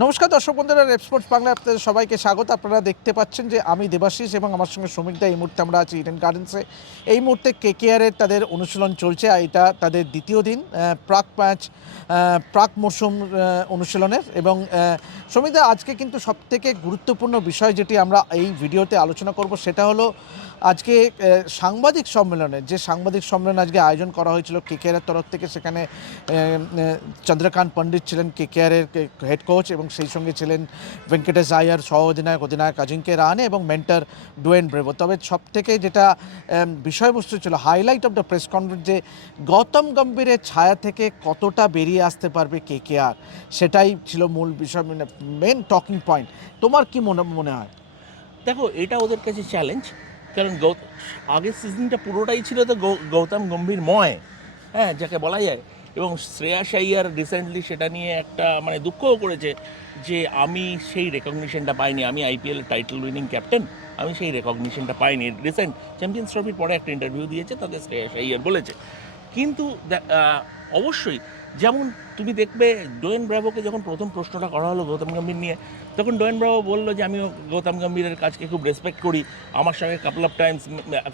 নমস্কার দর্শক বন্ধুরা রেপ স্পোর্টস বাংলা আপনাদের সবাইকে স্বাগত। আপনারা দেখতে পাচ্ছেন যে আমি দেবাশিস এবং আমার সঙ্গে শ্রমিকদা এই মুহূর্তে আমরা আছি ইডেন গার্ডেন্সে এই মুহূর্তে কেকেআরের তাদের অনুশীলন চলছে আর এটা তাদের দ্বিতীয় দিন প্রাক ম্যাচ প্রাক আহ, অনুশীলনের। এবং শ্রমিকদা আজকে কিন্তু সবথেকে গুরুত্বপূর্ণ বিষয় যেটি আমরা এই ভিডিওতে আলোচনা করব সেটা হলো আজকে সাংবাদিক সম্মেলনে। যে সাংবাদিক সম্মেলন আজকে আয়োজন করা হয়েছিল কেকেআরের তরফ থেকে সেখানে চন্দ্রকান্ত পণ্ডিত ছিলেন কে কেকেআরের হেড কোচ এবং সেই সঙ্গে ছিলেন ভেঙ্কটেশ আয়ার সহ অধিনায়ক অধিনায়ক অজিঙ্ক্য রাহানে এবং মেন্টার ডোয়েন ব্রেভো। তবে সব থেকে যেটা বিষয়বস্তু ছিল highlight of the press conference যে গৌতম গম্ভীরের ছায়া থেকে কতটা বেরিয়ে আসতে পারবে কে কে আর? সেটাই ছিল মূল বিষয় মানে মেন টকিং পয়েন্ট তোমার কি মনে মনে হয়? দেখো, এটা ওদের কাছে চ্যালেঞ্জ কারণ আগের সিজনটা পুরোটাই ছিল তো গৌতম গম্ভীর ময় হ্যাঁ যাকে বলা যায়। এবং শ্রেয়া সাইয়ার রিসেন্টলি সেটা নিয়ে একটা মানে দুঃখও করেছে যে আমি সেই রেকগনিশনটা পাইনি। আমি আইপিএল টাইটেল উইনিং ক্যাপ্টেন আমি সেই রেকগনিশনটা পাইনি। রিসেন্ট চ্যাম্পিয়ন্স ট্রফির পরে একটা ইন্টারভিউ দিয়েছে, তাতে শ্রেয়া সাইয়ার বলেছে। কিন্তু অবশ্যই যেমন তুমি দেখবে ডোয়েন ব্রাভোকে যখন প্রথম প্রশ্নটা করা হলো গৌতম গম্ভীর নিয়ে তখন ডোয়েন ব্রাভো বলল যে আমি গৌতম গম্ভীরের কাজকে খুব রেসপেক্ট করি। আমার সঙ্গে couple of times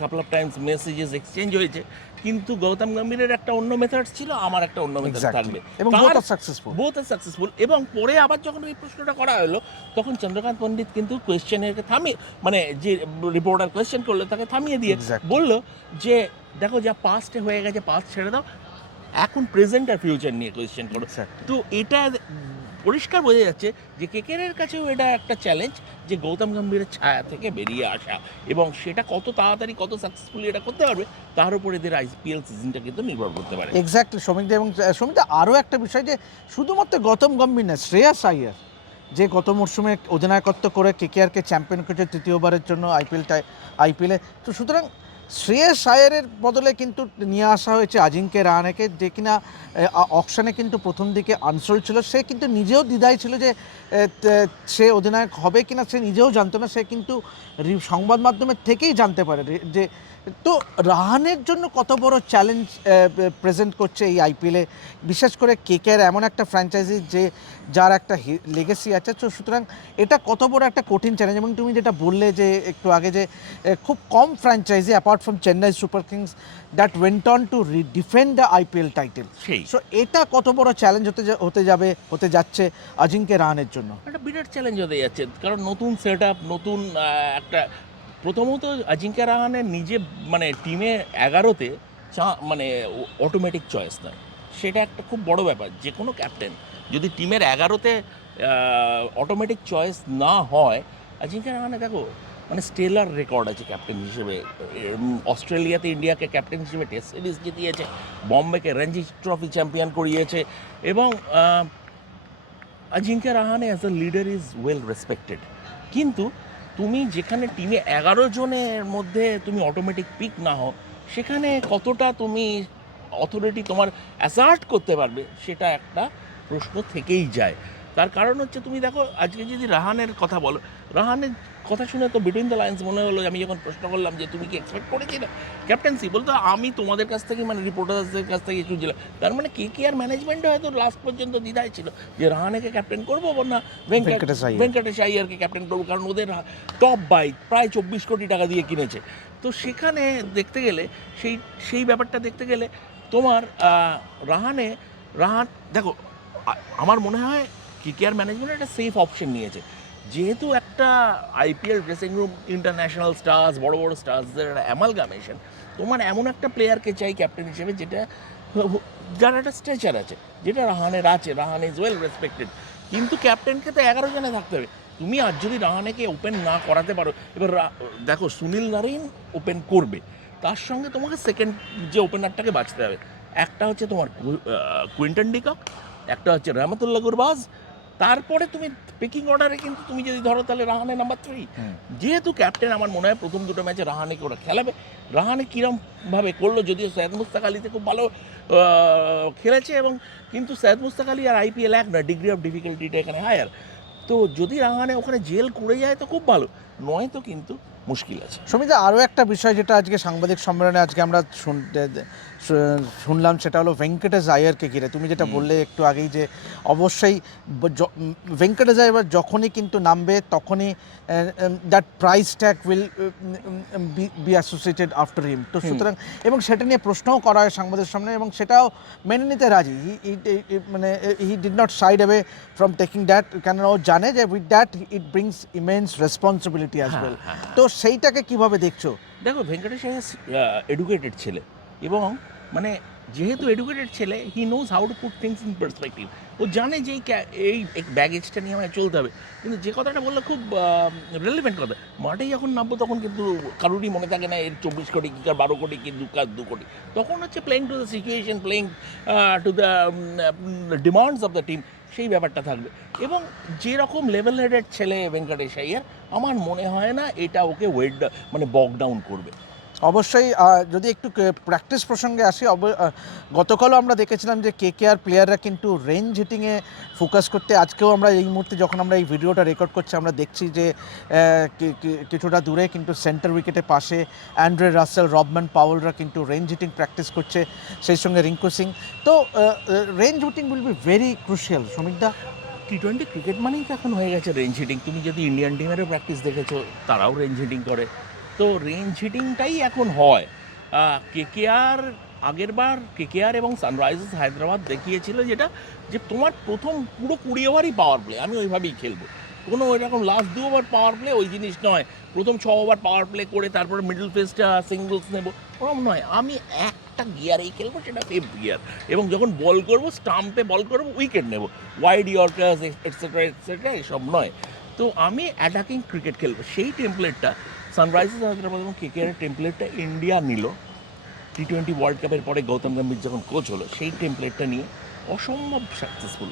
couple of times messages exchange হয়েছে। কিন্তু গৌতম গম্ভীরের একটা অন্য মেথড ছিল আমার একটা অন্য মেথড থাকবে। এবং successful. বোথ আর সাকসেসফুল এবং পরে আবার যখন এই প্রশ্নটা করা হলো তখন চন্দ্রকান্ত পণ্ডিত কিন্তু কোয়েশ্চেনকে থামিয়ে মানে যে রিপোর্টার কোয়েশ্চেন করল তাকে থামিয়ে দিয়ে. বলল যে দেখো যা পাস্টে হয়ে গেছে পাস্ট ছেড়ে দাও। এখন প্রেজেন্ট আর ফিউচার নিয়ে কোয়েশ্চেন করো. তো এটা পরিষ্কার বোঝা যাচ্ছে যে কেকেরের কাছেও এটা একটা চ্যালেঞ্জ যে গৌতম গম্ভীরের ছায়া থেকে বেরিয়ে আসা এবং সেটা কত তাড়াতাড়ি কত সাকসেসফুলি এটা করতে পারবে তার উপর এদের আইপিএল সিজনটা কিন্তু নির্ভর করতে পারে। এক্স্যাক্টলি শ্রমিকদা এবং শ্রমিকদা আরও একটা বিষয় যে শুধুমাত্র গৌতম গম্ভীর না শ্রেয়াস আইয়ার যে গত মরশুমে অধিনায়কত্ব করে কেকেআরকে চ্যাম্পিয়ন করেছে তৃতীয়বারের জন্য আইপিএলটায় আইপিএলে তো সুতরাং শ্রেয়স আয়ারের বদলে কিন্তু নিয়ে আসা হয়েছে আজিঙ্কে রাহানেকে, যে কিনা অকশনে কিন্তু প্রথম দিকে আনসোল্ড ছিল। সে কিন্তু নিজেও দ্বিধায় ছিল যে সে অধিনায়ক হবে কিনা সে নিজেও জানতো না। সে কিন্তু সংবাদ মাধ্যমের থেকেই জানতে পারে যে, তো রাহানের জন্য কত বড় চ্যালেঞ্জ প্রেজেন্ট করছে এই আইপিএলে বিশেষ করে কেকের এমন একটা ফ্র্যাঞ্চাইজি যে, যার একটা লেগেসি আছে। তো সুতরাং এটা কত বড় একটা কঠিন চ্যালেঞ্জ এবং তুমি যেটা বললে যে, একটু আগে যে খুব কম franchise apart from Chennai super kings that went on to defend the IPL title সেই। সো এটা কত বড় চ্যালেঞ্জ হতে হতে যাবে হতে যাচ্ছে আজিঙ্কে রাহানের জন্য? একটা বিরাট চ্যালেঞ্জ হতে যাচ্ছে কারণ নতুন সেট আপ নতুন একটা প্রথমত আজিঙ্কা রাহানের নিজে মানে টিমে এগারোতে চা মানে অটোমেটিক চয়েস নয় সেটা একটা খুব বড় ব্যাপার যে কোনো ক্যাপ্টেন যদি টিমের এগারোতে অটোমেটিক চয়েস না হয় আজিঙ্কা রাহানে দেখো মানে স্টেলার রেকর্ড আছে ক্যাপ্টেন হিসেবে। অস্ট্রেলিয়াতে ইন্ডিয়াকে ক্যাপ্টেন হিসেবে টেস্ট সিরিজ জিতিয়েছে, বম্বেকে রঞ্জি ট্রফি চ্যাম্পিয়ন করিয়েছে এবং Ajinkya Rahane as a leader is well respected কিন্তু তুমি যেখানে টিমে এগারো জনের মধ্যে তুমি অটোমেটিক পিক না হও, সেখানে কতটা তুমি অথরিটি তোমার অ্যাসার্ট করতে পারবে, সেটা একটা প্রশ্ন থেকেই যায়। তার কারণ হচ্ছে তুমি দেখো আজকে যদি রাহানের কথা বলো রাহানের কথা শুনে তো বিটুইন দ্য লাইন্স মনে হলো আমি যখন প্রশ্ন করলাম যে তুমি কি এক্সপেক্ট করেছিলে? ক্যাপ্টেন্সি বলতো আমি তোমাদের কাছ থেকে মানে রিপোর্টারদের কাছ থেকে শুনছিলাম তার মানে কে কে আর ম্যানেজমেন্ট হয়তো লাস্ট পর্যন্ত দ্বিধায় ছিল যে রাহানেকে ক্যাপ্টেন করব না। ভেঙ্কটেশ আইয়ারকে ক্যাপ্টেন করব কারণ ওদের টপ বাইক প্রায় চব্বিশ কোটি টাকা দিয়ে কিনেছে। তো সেখানে দেখতে গেলে সেই সেই ব্যাপারটা দেখতে গেলে তোমার রাহানে রাহান দেখো আমার মনে হয় কেকেআর ম্যানেজমেন্ট একটা সেফ অপশন নিয়েছে। যেহেতু একটা IPL dressing room international stars বড় বড় স্টার্সদের অ্যামালগামেশন তোমার এমন একটা প্লেয়ারকে চাই ক্যাপ্টেন হিসেবে যেটা যার একটা স্ট্রেচার আছে, যেটা রাহানের আছে, রাহান ইজ ওয়েল রেসপেক্টেড কিন্তু ক্যাপ্টেনকে তো এগারো জনে থাকতে হবে। তুমি আজ যদি রাহানেকে ওপেন না করাতে পারো, এবার দেখো সুনীল নারিন ওপেন করবে, তার সঙ্গে তোমাকে সেকেন্ড যে ওপেনারটাকে বাঁচতে হবে। একটা হচ্ছে তোমার কুইন্টন ডিকক একটা হচ্ছে রহমতুল্লাহ গুরবাজ তারপরে তুমি পিকিং অর্ডারে কিন্তু তুমি যদি ধরো তাহলে রাহানে নাম্বার থ্রি যেহেতু ক্যাপ্টেন আমার মনে হয় প্রথম দুটো ম্যাচে রাহানেকে ওরা খেলাবে। রাহানে কীরমভাবে করল যদিও সৈয়দ মুস্তাক আলীতে খুব ভালো খেলেছে এবং কিন্তু সৈয়দ মুস্তাক আলী আর আইপিএল এক না ডিগ্রি অফ ডিফিকাল্টিটা এখানে হায়ার তো যদি রাহানে ওখানে জেল করে যায় তো খুব ভালো নয় তো কিন্তু মুশকিল আছে। সমিতা আরও একটা বিষয় যেটা আজকে সাংবাদিক সম্মেলনে আজকে আমরা শুনলাম সেটা হলো ভেঙ্কটেশ আয়ারকে ঘিরে। তুমি যেটা বললে একটু আগেই যে অবশ্যই ভেঙ্কটেশ আয়ার যখনই কিন্তু নামবে তখনই that price tag will be associated after him তো সুতরাং এবং সেটা নিয়ে প্রশ্নও করা হয় সাংবাদিক সামনে এবং সেটাও মেনে নিতে রাজি। মানে he did not side away from taking that কেননা ও জানে যে with that it brings immense responsibility as well. তো সেইটাকে কীভাবে দেখছ? দেখো, ভেঙ্কটেশ এডুকেটেড ছেলে এবং মানে যেহেতু এডুকেটেড ছেলে he knows how to put things in perspective ও জানে যে এই এই ব্যাগেজটা নিয়ে আমায় চলতে হবে। কিন্তু যে কথাটা বললে খুব রেলিভেন্ট কথা। মাঠে যখন নামবো তখন কিন্তু কারোরই মনে থাকে না এর চব্বিশ কোটি কি কার বারো কোটি কি, দু কার দু কোটি। তখন হচ্ছে playing to the situation playing to the demands of the team সেই ব্যাপারটা থাকবে। এবং যেরকম লেভেল হেডেড ছেলে ভেঙ্কটেশ আইয়ার আমার মনে হয় না এটা ওকে ওয়েট মানে বক ডাউন করবে। অবশ্যই যদি একটু প্র্যাকটিস প্রসঙ্গে আসি গতকালও আমরা দেখেছিলাম যে কে কে আর প্লেয়াররা কিন্তু রেঞ্জ হিটিংয়ে ফোকাস করতে, আজকেও আমরা এই মুহূর্তে যখন আমরা এই ভিডিওটা রেকর্ড করছি, আমরা দেখছি যে কিছুটা দূরে কিন্তু সেন্টার উইকেটে পাশে অ্যান্ড্রে রাসেল রবম্যান পাওয়েলরা কিন্তু রেঞ্জ হিটিং প্র্যাকটিস করছে, সেই সঙ্গে রিঙ্কু সিং তো range hitting will be very crucial শ্রমিকদা T twenty cricket মানেই তো এখন হয়ে গেছে রেঞ্জ হিটিং তুমি যদি ইন্ডিয়ান টিমেরও প্র্যাকটিস দেখেছ, তারাও রেঞ্জ হিটিং করে। তো রেঞ্জ হিটিংটাই এখন হয়। কে কে আর আগের বার কে কে আর এবং সানরাইজার্স হায়দ্রাবাদ দেখিয়েছিল যেটা, যে তোমার প্রথম পুরো কুড়ি ওভারই পাওয়ার প্লে আমি ওইভাবেই খেলব। কোনো এরকম লাস্ট দু ওভার পাওয়ার প্লে ওই জিনিস নয়। প্রথম ছ ওভার পাওয়ার প্লে করে তারপরে মিডল ফেসটা সিঙ্গলস নেব। ওরকম নয়। আমি একটা গিয়ারেই খেলব, সেটা ফিফথ গিয়ার এবং যখন বল করব স্টাম্পে বল করব উইকেট নেব। ওয়াইড ইয়র্কার্স এটসেট্রা এটসেট্রা এসব নয়। তো আমি অ্যাটাকিং ক্রিকেট খেলব। সেই টেমপ্লেটটা সানরাইজার্স হায়দ্রাবাদ এবং কেকেআরের টেমপ্লেটটা ইন্ডিয়া নিল। টি টোয়েন্টি ওয়ার্ল্ড কাপের পরে গৌতম গম্ভীর যখন কোচ হলো, সেই টেমপ্লেটটা নিয়ে অসম্ভব সাকসেসফুল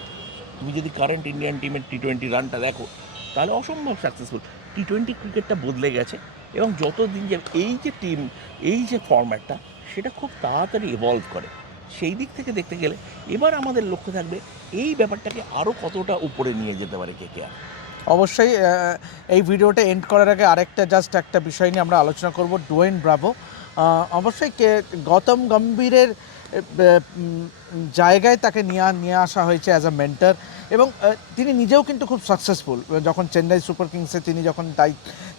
তুমি যদি কারেন্ট ইন্ডিয়ান টিমের টি টোয়েন্টি রানটা দেখো, তাহলে অসম্ভব সাকসেসফুল টি টোয়েন্টি ক্রিকেটটা বদলে গেছে এবং যত দিন যাবে এই যে টিম এই যে ফরম্যাটটা সেটা খুব তাড়াতাড়ি ইভলভ করে। সেই দিক থেকে দেখতে গেলে এবার আমাদের লক্ষ্য থাকবে এই ব্যাপারটাকে আরও কতটা উপরে নিয়ে যেতে পারে কে কে আর। অবশ্যই এই ভিডিওটা এন্ড করার আগে আরেকটা জাস্ট একটা বিষয় নিয়ে আমরা আলোচনা করব ডোয়েন ব্রাভো অবশ্যই কে গৌতম গম্ভীরের জায়গায় তাকে নিয়ে নিয়ে আসা হয়েছে অ্যাজ আ মেন্টার এবং তিনি নিজেও কিন্তু খুব সাকসেসফুল যখন চেন্নাই সুপার কিংসে তিনি যখন তাই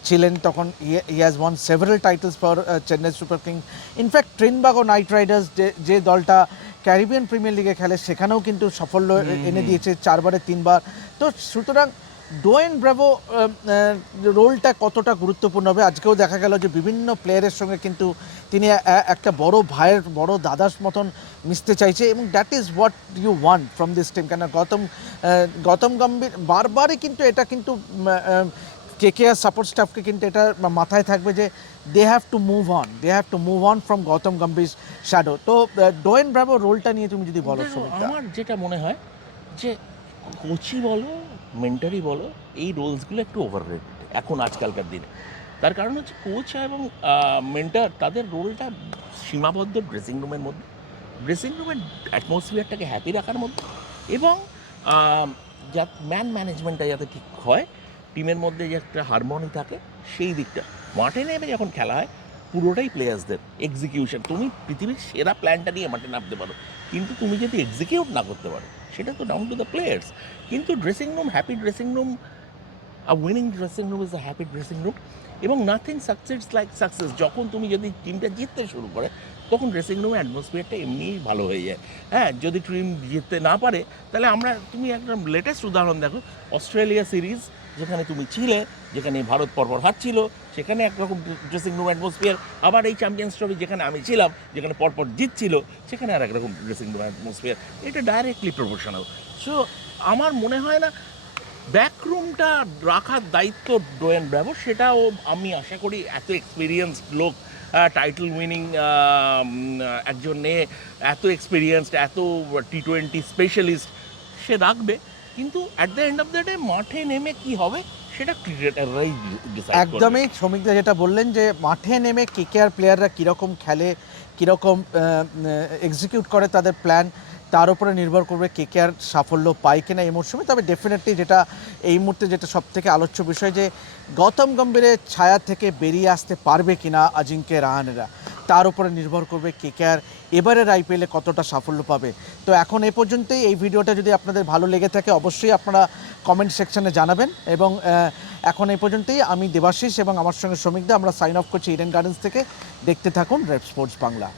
ছিলেন তখন he has won several titles for Chennai super kings. In fact Trinbago knight riders যে যে দলটা ক্যারিবিয়ান প্রিমিয়ার লিগে খেলে সেখানেও কিন্তু সাফল্য এনে দিয়েছে চারবারে তিনবার। তো সুতরাং ডোয়েন ব্রাভো রোলটা কতটা গুরুত্বপূর্ণ হবে? আজকেও দেখা গেল যে বিভিন্ন প্লেয়ারের সঙ্গে কিন্তু তিনি একটা বড় ভাইয়ের বড় দাদার মতন মিশতে চাইছে এবং that is what you want from this team কেন গৌতম গৌতম গম্ভীর বারবারই কিন্তু এটা কিন্তু কে কে আর সাপোর্ট স্টাফকে কিন্তু এটা মাথায় থাকবে যে they have to move on they have to move on from Gautam Gambhir shadow to Dwayne Bravo রোলটা নিয়ে তুমি যদি বলো আমার যেটা মনে হয় যে কোচি বলো মেন্টারি বলো, এই রোলসগুলো একটু ওভার এখন আজকালকার দিনে। তার কারণ হচ্ছে কোচ এবং মেন্টার তাদের রোলটা সীমাবদ্ধ ড্রেসিং রুমের মধ্যে ড্রেসিং রুমের অ্যাটমসফিয়ারটাকে হ্যাপি রাখার মধ্যে এবং যা ম্যান ম্যানেজমেন্টটা যাতে ঠিক হয় টিমের মধ্যে যে একটা হারমোনি থাকে, সেই দিকটা। মাঠে নেমে যখন খেলা হয় পুরোটাই প্লেয়ার্সদের এক্সিকিউশন তুমি পৃথিবীর সেরা প্ল্যানটা নিয়ে মাঠে নামতে পারো। কিন্তু তুমি যদি এক্সিকিউট না করতে পারো, সেটা তো ডাউন টু দ্য প্লেয়ার্স কিন্তু dressing room happy dressing room a winning dressing room is a happy dressing room এবং নাথিং সাকসেস লাইক সাকসেস যখন তুমি যদি টিমটা জিততে শুরু করে, তখন ড্রেসিং রুমে অ্যাটমসফিয়ারটা এমনিই ভালো হয়ে যায়। হ্যাঁ যদি টিম জিততে না পারে, তাহলে আমরা, তুমি একদম লেটেস্ট উদাহরণ দেখো অস্ট্রেলিয়া সিরিজ যেখানে তুমি ছিলে, যেখানে ভারত পরপর হারছিল সেখানে একরকম ড্রেসিং রুম অ্যাটমসফিয়ার আবার এই চ্যাম্পিয়ন্স ট্রফি যেখানে আমি ছিলাম, যেখানে পরপর জিতছিল, সেখানে আর একরকম ড্রেসিং রুম অ্যাটমসফিয়ার এটা ডাইরেক্টলি প্রফেশনাল সো আমার মনে হয় না ব্যাকরুমটা রাখার দায়িত্ব ডোয়েন ব্রাভো সেটাও আমি আশা করি এত এক্সপিরিয়েন্সড লোক টাইটেল উইনিং একজন এত এক্সপিরিয়েন্সড এত টি টোয়েন্টি স্পেশালিস্ট সে রাখবে। কিন্তু at the end of the day মাঠে নেমে কি হবে সেটা ক্রিকেটাররাই একদমই শ্রমিকদা যেটা বললেন যে মাঠে নেমে কে কে আর প্লেয়াররা কীরকম খেলে কীরকম এক্সিকিউট করে তাদের প্ল্যান তার উপরে নির্ভর করবে কে কে আর সাফল্য পায় কিনা এই মরশুমে। তবে ডেফিনেটলি যেটা এই মুহূর্তে যেটা সব থেকে আলোচ্য বিষয় যে গৌতম গম্ভীরের ছায়া থেকে বেরিয়ে আসতে পারবে কিনা অজিঙ্ক্য রাহানেরা। তার উপরে নির্ভর করবে কে কে আর এবারের আইপিএলে কতটা সাফল্য পাবে? তো এখন এ পর্যন্তই। এই ভিডিওটা যদি আপনাদের ভালো লেগে থাকে, অবশ্যই আপনারা কমেন্ট সেকশনে জানাবেন। এবং এখন এই পর্যন্তই। আমি দেবাশিস এবং আমার সঙ্গে শ্রমিকদের আমরা সাইন অফ করছি ইডেন গার্ডেন্স থেকে। দেখতে থাকুন রেড স্পোর্টস বাংলা